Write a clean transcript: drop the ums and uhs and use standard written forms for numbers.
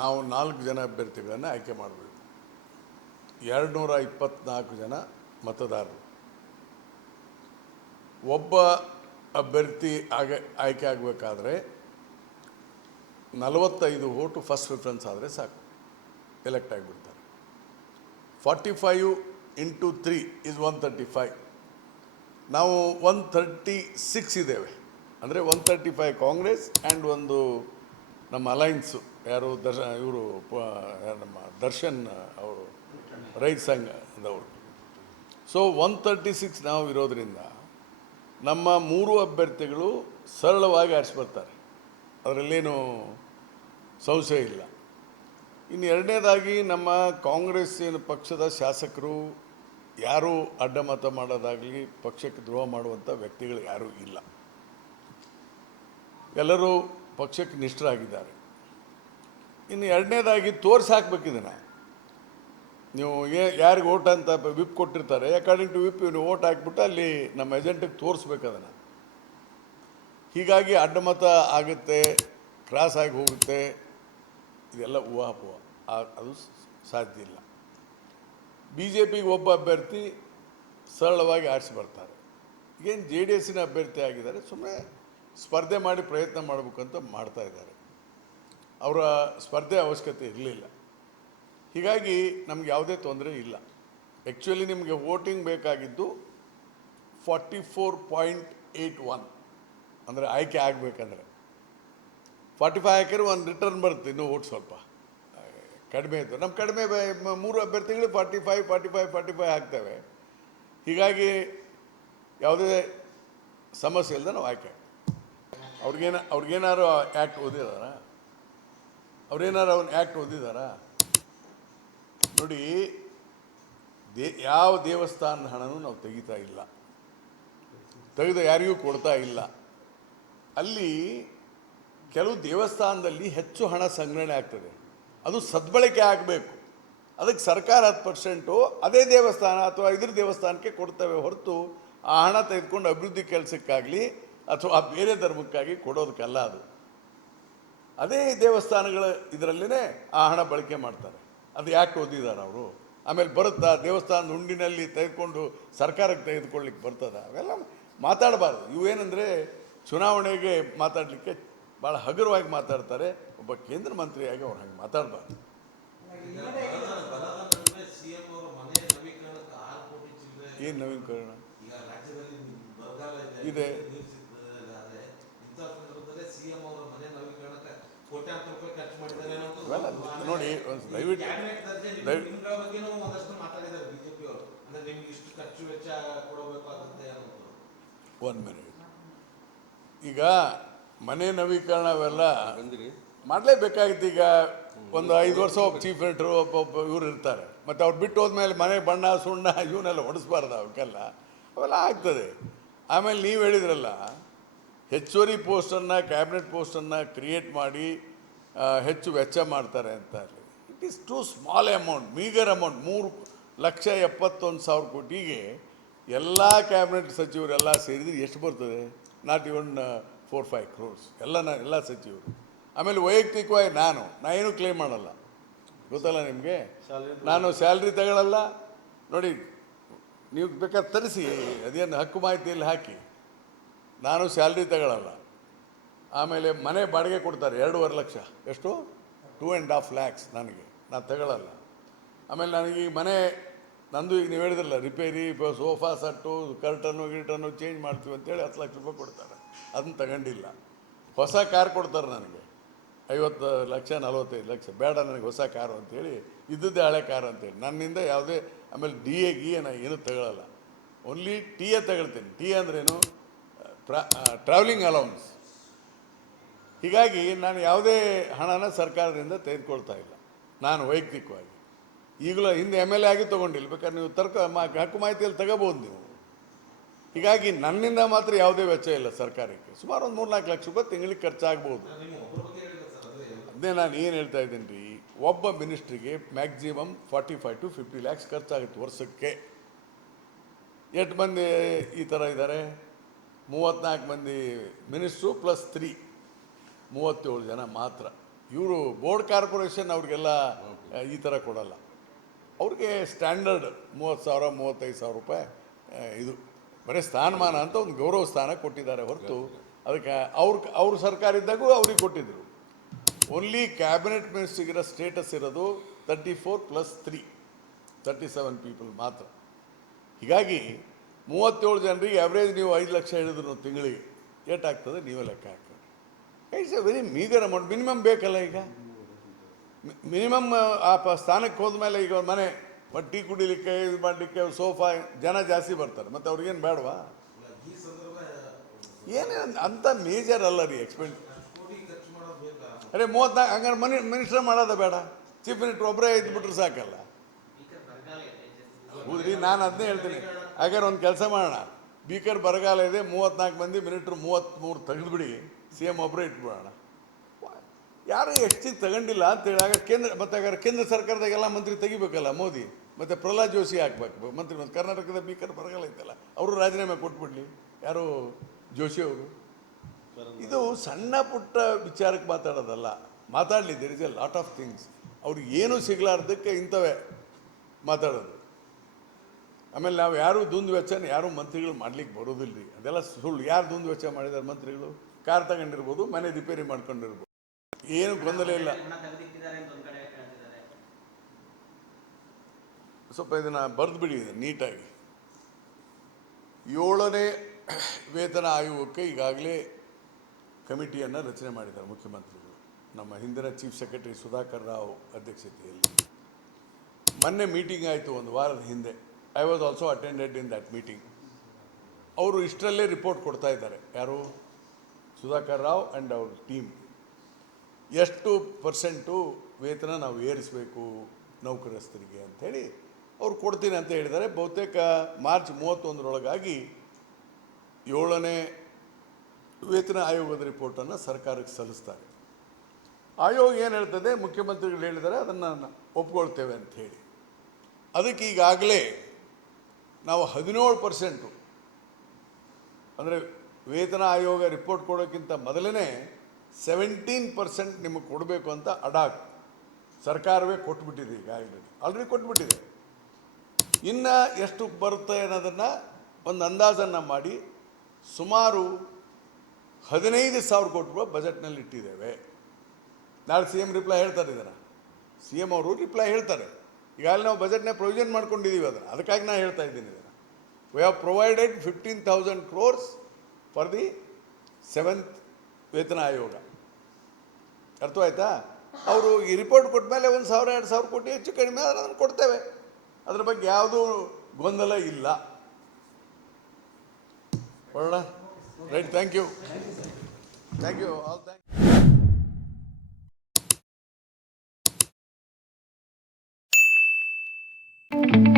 ನಾವು 4 ಜನ ಅಭ್ಯರ್ಥಿಗಳನ್ನು ಆಯ್ಕೆ ಮಾಡಬೇಕು. 224 ಜನ ಮತದಾರರು. ಒಬ್ಬ ಅಭ್ಯರ್ಥಿ ಆಯ್ಕೆ ಆಗಬೇಕಾದ್ರೆ 45 ವೋಟು ಫಸ್ಟ್ ಪ್ರಿಫರೆನ್ಸ್ ಆದರೆ ಸಾಕು, ಎಲೆಕ್ಟ್ ಆಗಿಬಿಡ್ತಾರೆ. 45 ಇಂಟು 3 ಇಸ್ 135. ನಾವು 136 ಇದ್ದೇವೆ. ಅಂದರೆ 135 ಕಾಂಗ್ರೆಸ್ ಆ್ಯಂಡ್ ಒಂದು ನಮ್ಮ ಅಲೈನ್ಸು ಯಾರು ಇವರು ನಮ್ಮ ದರ್ಶನ್ ಅವರು ರೈತ ಸಂಘದವರು. ಸೊ 136 ನಾವು ಇರೋದರಿಂದ ನಮ್ಮ 3 ಅಭ್ಯರ್ಥಿಗಳು ಸರಳವಾಗಿ ಆರಿಸ್ಬರ್ತಾರೆ, ಅದರಲ್ಲೇನು ಸಂಶಯ ಇಲ್ಲ. ಇನ್ನು ಎರಡನೇದಾಗಿ ನಮ್ಮ ಕಾಂಗ್ರೆಸ್ಸಿನ ಪಕ್ಷದ ಶಾಸಕರು ಯಾರೂ ಅಡ್ಡಮತ ಮಾಡೋದಾಗಲಿ ಪಕ್ಷಕ್ಕೆ ದ್ರೋಹ ಮಾಡುವಂಥ ವ್ಯಕ್ತಿಗಳು ಯಾರೂ ಇಲ್ಲ. ಎಲ್ಲರೂ ಪಕ್ಷಕ್ಕೆ ನಿಷ್ಠರಾಗಿದ್ದಾರೆ. ಇನ್ನು ಎರಡನೇದಾಗಿ ತೋರಿಸಾಕ್ಬೇಕಿದೆ. ನೀವು ಯಾರಿಗೆ ಓಟ್ ಅಂತ ವಿಪ್ ಕೊಟ್ಟಿರ್ತಾರೆ, ಅಕಾರ್ಡಿಂಗ್ ಟು ವಿಪ್ ನೀವು ಓಟ್ ಹಾಕ್ಬಿಟ್ಟು ಅಲ್ಲಿ ನಮ್ಮ ಏಜೆಂಟಿಗೆ ತೋರಿಸ್ಬೇಕು ಅದನ್ನು. ಹೀಗಾಗಿ ಅಡ್ಡಮತ ಆಗುತ್ತೆ, ಕ್ರಾಸ್ ಆಗಿ ಹೋಗುತ್ತೆ, ಇದೆಲ್ಲ ಊಹಾಪೋಹ, ಅದು ಸಾಧ್ಯ ಇಲ್ಲ. BJPಗೆ ಒಬ್ಬ ಅಭ್ಯರ್ಥಿ ಸರಳವಾಗಿ ಆರಿಸಿ ಬರ್ತಾರೆ. ಏನು JDSನ ಅಭ್ಯರ್ಥಿ ಆಗಿದ್ದಾರೆ, ಸುಮ್ಮನೆ ಸ್ಪರ್ಧೆ ಮಾಡಿ ಪ್ರಯತ್ನ ಮಾಡಬೇಕಂತ ಮಾಡ್ತಾ ಇದ್ದಾರೆ. ಅವರ ಸ್ಪರ್ಧೆ ಅವಶ್ಯಕತೆ ಇರಲಿಲ್ಲ. ಹೀಗಾಗಿ ನಮ್ಗೆ ಯಾವುದೇ ತೊಂದರೆ ಇಲ್ಲ. ಆ್ಯಕ್ಚುಲಿ ನಿಮಗೆ ವೋಟಿಂಗ್ ಬೇಕಾಗಿದ್ದು 44.81, ಅಂದರೆ ಆಯ್ಕೆ ಆಗಬೇಕಂದ್ರೆ 45 ಹಾಕಿದ್ರೆ ಒಂದು ರಿಟರ್ನ್ ಬರುತ್ತೆ, ಇನ್ನೂ ಓಟ್ ಸ್ವಲ್ಪ ಕಡಿಮೆ ಇತ್ತು. ನಮ್ಮ ಕಡಿಮೆ 3 ಅಭ್ಯರ್ಥಿಗಳು 45 ಹಾಕ್ತೇವೆ. ಹೀಗಾಗಿ ಯಾವುದೇ ಸಮಸ್ಯೆ ಇಲ್ಲದೆ ನಾವು ಆಯ್ಕೆ. ಅವ್ರಿಗೇನಾರು ಆ್ಯಕ್ಟ್ ಓದಿದಾರಾ? ಆ್ಯಕ್ಟ್ ಓದಿದಾರಾ? ನೋಡಿ, ಯಾವ ದೇವಸ್ಥಾನದ ಹಣನೂ ನಾವು ತೆಗಿತಾ ಇಲ್ಲ, ತೆಗೆದು ಯಾರಿಗೂ ಕೊಡ್ತಾ ಇಲ್ಲ. ಅಲ್ಲಿ ಕೆಲವು ದೇವಸ್ಥಾನದಲ್ಲಿ ಹೆಚ್ಚು ಹಣ ಸಂಗ್ರಹಣೆ ಆಗ್ತದೆ, ಅದು ಸದ್ಬಳಕೆ ಆಗಬೇಕು. ಅದಕ್ಕೆ ಸರ್ಕಾರ 10% ಅದೇ ದೇವಸ್ಥಾನ ಅಥವಾ ಇದ್ರ ದೇವಸ್ಥಾನಕ್ಕೆ ಕೊಡ್ತೇವೆ ಹೊರತು ಆ ಹಣ ತೆಗೆದುಕೊಂಡು ಅಭಿವೃದ್ಧಿ ಕೆಲಸಕ್ಕಾಗಲಿ ಅಥವಾ ಬೇರೆ ಧರ್ಮಕ್ಕಾಗಿ ಕೊಡೋದಕ್ಕಲ್ಲ. ಅದು ಅದೇ ದೇವಸ್ಥಾನಗಳ ಇದರಲ್ಲೇ ಆ ಹಣ ಬಳಕೆ ಮಾಡ್ತಾರೆ. ಅದು ಯಾಕೆ ಓದಿದ್ದಾರೆ ಅವರು? ಆಮೇಲೆ ಬರುತ್ತಾ ದೇವಸ್ಥಾನದ ಹುಂಡಿನಲ್ಲಿ ತೆಗೆದುಕೊಂಡು ಸರ್ಕಾರಕ್ಕೆ ತೆಗೆದುಕೊಳ್ಳಿಕ್ಕೆ ಬರ್ತದ? ಅವೆಲ್ಲ ಮಾತಾಡಬಾರ್ದು. ಇವೇನೆಂದರೆ ಚುನಾವಣೆಗೆ ಮಾತಾಡಲಿಕ್ಕೆ ಭಾಳ ಹಗುರವಾಗಿ ಮಾತಾಡ್ತಾರೆ. ಒಬ್ಬ ಕೇಂದ್ರ ಮಂತ್ರಿಯಾಗಿ ಅವ್ರು ಹಂಗೆ ಮಾತಾಡಬಾರ್ದು. ಏನು ನವೀಕರಣ ಇದೆ? ನೋಡಿ, ದಯವಿಟ್ಟು ಒಂದು ಮಿನಿಟ್. ಈಗ ಮನೆ ನವೀಕರಣ ಅವೆಲ್ಲ ಮಾಡಲೇಬೇಕಾಗಿತ್ತು. ಈಗ ಒಂದು 5 ವರ್ಷ ಒಬ್ಬ ಚೀಫ್ ಮಿನಿಸ್ಟರು ಒಬ್ಬ ಇವ್ರು ಇರ್ತಾರೆ, ಮತ್ತು ಅವ್ರು ಬಿಟ್ಟು ಹೋದ್ಮೇಲೆ ಮನೆ ಬಣ್ಣ ಸುಣ್ಣ ಇವನ್ನೆಲ್ಲ ಹೊಡಿಸ್ಬಾರ್ದು. ಅವಕ್ಕೆಲ್ಲ ಅವೆಲ್ಲ ಆಗ್ತದೆ. ಆಮೇಲೆ ನೀವು ಹೇಳಿದ್ರಲ್ಲ, ಹೆಚ್ಚುವರಿ ಪೋಸ್ಟನ್ನು, ಕ್ಯಾಬಿನೆಟ್ ಪೋಸ್ಟನ್ನು ಕ್ರಿಯೇಟ್ ಮಾಡಿ ಹೆಚ್ಚು ವೆಚ್ಚ ಮಾಡ್ತಾರೆ ಅಂತ. It is too small amount, meager amount. 3,71,000 ಕೋಟಿಗೆ ಎಲ್ಲ ಕ್ಯಾಬಿನೆಟ್ ಸಚಿವರೆಲ್ಲ ಸೇರಿದ್ರೆ ಎಷ್ಟು ಬರ್ತದೆ? ನಾಟ್ ಇವನ್ 4-5 crores ಎಲ್ಲ ಸಚಿವರು. ಆಮೇಲೆ ವೈಯಕ್ತಿಕವಾಗಿ ನಾ ಏನೂ ಕ್ಲೇಮ್ ಮಾಡಲ್ಲ, ಗೊತ್ತಲ್ಲ ನಿಮಗೆ. ನಾನು ಸ್ಯಾಲ್ರಿ ತಗೊಳ್ಳಲ್ಲ. ನೋಡಿ, ನೀವು ಬೇಕಾದ್ರೆ ತರಿಸಿ, ಅದೇನು ಹಕ್ಕು ಮಾಹಿತಿಯಲ್ಲಿ ಹಾಕಿ. ನಾನು ಸ್ಯಾಲ್ರಿ ತಗೊಳ್ಳಲ್ಲ. ಆಮೇಲೆ ಮನೆ ಬಾಡಿಗೆ ಕೊಡ್ತಾರೆ 2.5 ಲಕ್ಷ, ಎಷ್ಟು? 2.5 lakhs ನನಗೆ, ನಾನು ತಗೊಳ್ಳಲ್ಲ. ಆಮೇಲೆ ನನಗೆ ಈ ಮನೆ ನಂದು ಈಗ ನೀವು ಹೇಳಿದ್ರಲ್ಲ, ರಿಪೇರಿ, ಸೋಫಾ ಸೆಟ್ಟು, ಕರ್ಟನ್ನು ಚೇಂಜ್ ಮಾಡ್ತೀವಿ ಅಂತೇಳಿ 10 ಲಕ್ಷ ರೂಪಾಯಿ ಕೊಡ್ತಾರೆ, ಅದನ್ನು ತಗೊಂಡಿಲ್ಲ. ಹೊಸ ಕಾರ್ ಕೊಡ್ತಾರೆ ನನಗೆ 50 ಲಕ್ಷ 45 ಲಕ್ಷ, ಬೇಡ ನನಗೆ ಹೊಸ ಕಾರು ಅಂತೇಳಿ, ಇದ್ದದ್ದೇ ಹಳೆ ಕಾರು ಅಂತೇಳಿ. ನನ್ನಿಂದ ಯಾವುದೇ, ಆಮೇಲೆ DA ನಾ ಏನೂ ತಗೊಳ್ಳಲ್ಲ. ಓನ್ಲಿ TA ತಗೊಳ್ತೀನಿ. TA ಅಂದ್ರೇನು? Travelling allowance. ಹೀಗಾಗಿ ನಾನು ಯಾವುದೇ ಹಣನ ಸರ್ಕಾರದಿಂದ ತೆಗೆದುಕೊಳ್ತಾ ಇಲ್ಲ, ನಾನು ವೈಯಕ್ತಿಕವಾಗಿ. ಈಗಲೂ ಹಿಂದೆ MLA ಆಗಿ ತೊಗೊಂಡಿಲ್ಲ, ಬೇಕಾದ್ರೆ ನೀವು ಹಕ್ಕು ಮಾಹಿತಿಯಲ್ಲಿ ತಗೋಬೋದು ನೀವು. ಹೀಗಾಗಿ ನನ್ನಿಂದ ಮಾತ್ರ ಯಾವುದೇ ವೆಚ್ಚ ಇಲ್ಲ ಸರ್ಕಾರಕ್ಕೆ. ಸುಮಾರು ಒಂದು 3-4 ಲಕ್ಷ ರೂಪಾಯಿ ತಿಂಗಳಿಗೆ ಖರ್ಚಾಗ್ಬೋದು. ಅದೇ ನಾನು ಏನು ಹೇಳ್ತಾ ಇದ್ದೀನಿ ರೀ, ಒಬ್ಬ ಮಿನಿಸ್ಟ್ರಿಗೆ ಮ್ಯಾಕ್ಸಿಮಮ್ 45 to 50 lakhs ಖರ್ಚಾಗುತ್ತೆ ವರ್ಷಕ್ಕೆ. ಎಷ್ಟು ಮಂದಿ ಈ ಥರ ಇದ್ದಾರೆ? 34 ಮಂದಿ ಮಿನಿಸ್ಟ್ರು +3, 37 ಜನ ಮಾತ್ರ. ಇವರು ಬೋರ್ಡ್ ಕಾರ್ಪೊರೇಷನ್ ಅವ್ರಿಗೆಲ್ಲ ಈ ಥರ ಕೊಡಲ್ಲ. ಅವ್ರಿಗೆ ಸ್ಟ್ಯಾಂಡರ್ಡ್ 30,000 35,000 ರೂಪಾಯಿ ಇದು ಬರೀ ಸ್ಥಾನಮಾನ ಅಂತ ಒಂದು ಗೌರವ ಸ್ಥಾನ ಕೊಟ್ಟಿದ್ದಾರೆ ಹೊರತು ಅದಕ್ಕೆ ಅವ್ರ ಸರ್ಕಾರ ಇದ್ದಾಗೂ ಅವ್ರಿಗೆ ಕೊಟ್ಟಿದ್ದರು. ಓನ್ಲಿ ಕ್ಯಾಬಿನೆಟ್ ಮಿನಿಸ್ಟ್ರಿಗಿರೋ ಸ್ಟೇಟಸ್ ಇರೋದು 34+3 37 ಪೀಪಲ್ ಮಾತ್ರ. ಹೀಗಾಗಿ 37 ಜನರಿಗೆ ಆವ್ರೇಜ್ ನೀವು 5 ಲಕ್ಷ ಹೇಳಿದ್ರು ತಿಂಗಳಿಗೆ ಏಟಾಗ್ತದೆ ನೀವೇ ಲೆಕ್ಕ ಹಾಕಿ. It's a very meagre amount. Minimum ಬೇಕಲ್ಲ. ಈಗ ಮಿನಿಮಮ್ ಆ ಸ್ಥಾನಕ್ಕೆ ಹೋದ್ಮೇಲೆ ಈಗ ಒಂದು ಮನೆ ಟೀ ಕುಡಿಲಿಕ್ಕೆ ಇದು ಮಾಡಲಿಕ್ಕೆ ಸೋಫಾ ಜನ ಜಾಸ್ತಿ ಬರ್ತಾರೆ, ಮತ್ತು ಅವ್ರಿಗೇನು ಬೇಡವಾ? ಏನೇ ಅಂಥ ಮೇಜರ್ ಅಲ್ಲ ರೀ ಎಕ್ಸ್ಪೆಂಡ್. ಅರೆ 34 ಹಂಗಾರೆ ಮಿನಿಸ್ಟರ್ ಮಾಡೋದ ಬೇಡ, ಚೀಫ್ ಮಿನಿಸ್ಟರ್ ಒಬ್ಬರೇ ಇದ್ಬಿಟ್ರೆ ಸಾಕಲ್ಲ. ಹೌದ್ರಿ, ನಾನು ಅದನ್ನೇ ಹೇಳ್ತೀನಿ. ಹಾಗಾದ್ರೆ ಒಂದು ಕೆಲಸ ಮಾಡೋಣ, ಬೀಕರ್ ಬರಗಾಲ ಇದೆ, 34 ಮಂದಿ ಮಿನಿಸ್ಟ್ರು 33 ತೆಗೆದುಬಿಡಿ, CM ಒಬ್ಬರೇ ಇಟ್ಬಿಡೋಣ. ಯಾರು ಎಷ್ಟು ತಗೊಂಡಿಲ್ಲ ಅಂತೇಳಿ ಹಾಗಾದ್ರೆ ಕೇಂದ್ರ ಸರ್ಕಾರದಾಗೆಲ್ಲ ಮಂತ್ರಿ ತೆಗಿಬೇಕಲ್ಲ. ಮೋದಿ ಮತ್ತು ಪ್ರಹ್ಲಾದ್ ಜೋಶಿ ಹಾಕ್ಬೇಕು ಮಂತ್ರಿ. ಮತ್ತು ಕರ್ನಾಟಕದ ಬೀಕರ್ ಬರಗಾಲ ಐತಲ್ಲ, ಅವರು ರಾಜೀನಾಮೆ ಕೊಟ್ಬಿಡ್ಲಿ. ಯಾರು ಜೋಶಿ ಅವರು. ಇದು ಸಣ್ಣ ಪುಟ್ಟ ವಿಚಾರಕ್ಕೆ ಮಾತಾಡೋದಲ್ಲ. ಮಾತಾಡಲಿ, there is a lot of things. ಅವ್ರಿಗೆ ಏನೂ ಸಿಗಲಾರ್ದಕ್ಕೆ ಇಂಥವೇ ಮಾತಾಡೋದು. ಆಮೇಲೆ ನಾವು ಯಾರೂ ದುಂದು ವೆಚ್ಚನ ಯಾರೂ ಮಂತ್ರಿಗಳು ಮಾಡ್ಲಿಕ್ಕೆ ಬರೋದಿಲ್ಲ ರೀ. ಅದೆಲ್ಲ ಸುಳ್ಳು. ಯಾರು ದುಂದು ವೆಚ್ಚ ಮಾಡಿದ್ದಾರೆ ಮಂತ್ರಿಗಳು? ಕಾರ್ ತಗೊಂಡಿರ್ಬೋದು, ಮನೆ ರಿಪೇರಿ ಮಾಡ್ಕೊಂಡಿರ್ಬೋದು, ಏನು ಗೊಂದಲ ಇಲ್ಲ. ಸ್ವಲ್ಪ ಇದನ್ನು ಬರೆದುಬಿಡಿ ನೀಟಾಗಿ. 7ನೇ ವೇತನ ಆಯೋಗಕ್ಕೆ ಈಗಾಗಲೇ ಕಮಿಟಿಯನ್ನು ರಚನೆ ಮಾಡಿದ್ದಾರೆ ಮುಖ್ಯಮಂತ್ರಿಗಳು. ನಮ್ಮ ಹಿಂದಿನ ಚೀಫ್ ಸೆಕ್ರೆಟರಿ ಸುಧಾಕರ್ ರಾವ್ ಅಧ್ಯಕ್ಷತೆಯಲ್ಲಿ ಮೊನ್ನೆ ಮೀಟಿಂಗ್ ಆಯಿತು, ಒಂದು ವಾರದ ಹಿಂದೆ. I was also attended in that meeting. ಅವರು ಇಷ್ಟರಲ್ಲೇ ರಿಪೋರ್ಟ್ ಕೊಡ್ತಾ ಇದ್ದಾರೆ. ಯಾರು? ಸುಧಾಕರ್ ರಾವ್ ಆ್ಯಂಡ್ ಅವ್ರ ಟೀಮ್. ಎಷ್ಟು % ವೇತನ ನಾವು ಏರಿಸಬೇಕು ನೌಕರಸ್ಥರಿಗೆ ಅಂಥೇಳಿ ಅವ್ರು ಕೊಡ್ತೀನಿ ಅಂತ ಹೇಳಿದ್ದಾರೆ. ಬಹುತೇಕ ಮಾರ್ಚ್ 31ರೊಳಗಾಗಿ 7ನೇ ವೇತನ ಆಯೋಗದ ರಿಪೋರ್ಟನ್ನು ಸರ್ಕಾರಕ್ಕೆ ಸಲ್ಲಿಸ್ತಾರೆ. ಆಯೋಗ ಏನು ಹೇಳ್ತದೆ, ಮುಖ್ಯಮಂತ್ರಿಗಳು ಹೇಳಿದ್ದಾರೆ, ಅದನ್ನು ಒಪ್ಕೊಳ್ತೇವೆ ಅಂಥೇಳಿ. ಅದಕ್ಕೆ ಈಗಾಗಲೇ ನಾವು 17%, ಅಂದರೆ ವೇತನ ಆಯೋಗ ರಿಪೋರ್ಟ್ ಕೊಡೋಕ್ಕಿಂತ ಮೊದಲೇ 17% ನಿಮಗೆ ಕೊಡಬೇಕು ಅಂತ ಅಡಾಕ್ ಸರ್ಕಾರವೇ ಕೊಟ್ಬಿಟ್ಟಿದೆ. ಈಗಾಗಲೇ ಆಲ್ರೆಡಿ ಕೊಟ್ಬಿಟ್ಟಿದೆ. ಇನ್ನು ಎಷ್ಟು ಬರುತ್ತೆ ಅನ್ನೋದನ್ನು ಒಂದು ಅಂದಾಜನ್ನು ಮಾಡಿ ಸುಮಾರು 15,000 ಕೋಟಿ ರೂಪಾಯಿ ಬಜೆಟ್ನಲ್ಲಿ ಇಟ್ಟಿದ್ದೇವೆ. ನಾಳೆ CM ರಿಪ್ಲೈ ಹೇಳ್ತಾರೆ. ಇದನ್ನು CM ಅವರು ರಿಪ್ಲೈ ಹೇಳ್ತಾರೆ. ಈಗಾಗಲೇ ನಾವು ಬಜೆಟ್ನ ಪ್ರೊವಿಷನ್ ಮಾಡ್ಕೊಂಡಿದ್ದೀವಿ. ಅದಕ್ಕಾಗಿ ನಾನು ಹೇಳ್ತಾ ಇದ್ದೀನಿ ಇದನ್ನು. We have provided 15,000 crores for the 7th ವೇತನ ಆಯೋಗ. ಅರ್ಥವಾಯ್ತಾ? ಅವರು ಈ ರಿಪೋರ್ಟ್ ಕೊಟ್ಟ ಮೇಲೆ 1,000-2,000 ಕೋಟಿ ಹೆಚ್ಚು ಕಡಿಮೆ ಅದನ್ನು ಕೊಡ್ತೇವೆ. ಅದ್ರ ಬಗ್ಗೆ ಯಾವುದೂ ಗೊಂದಲ ಇಲ್ಲ. ಹೊರಡ right. Thank you all. Thank you.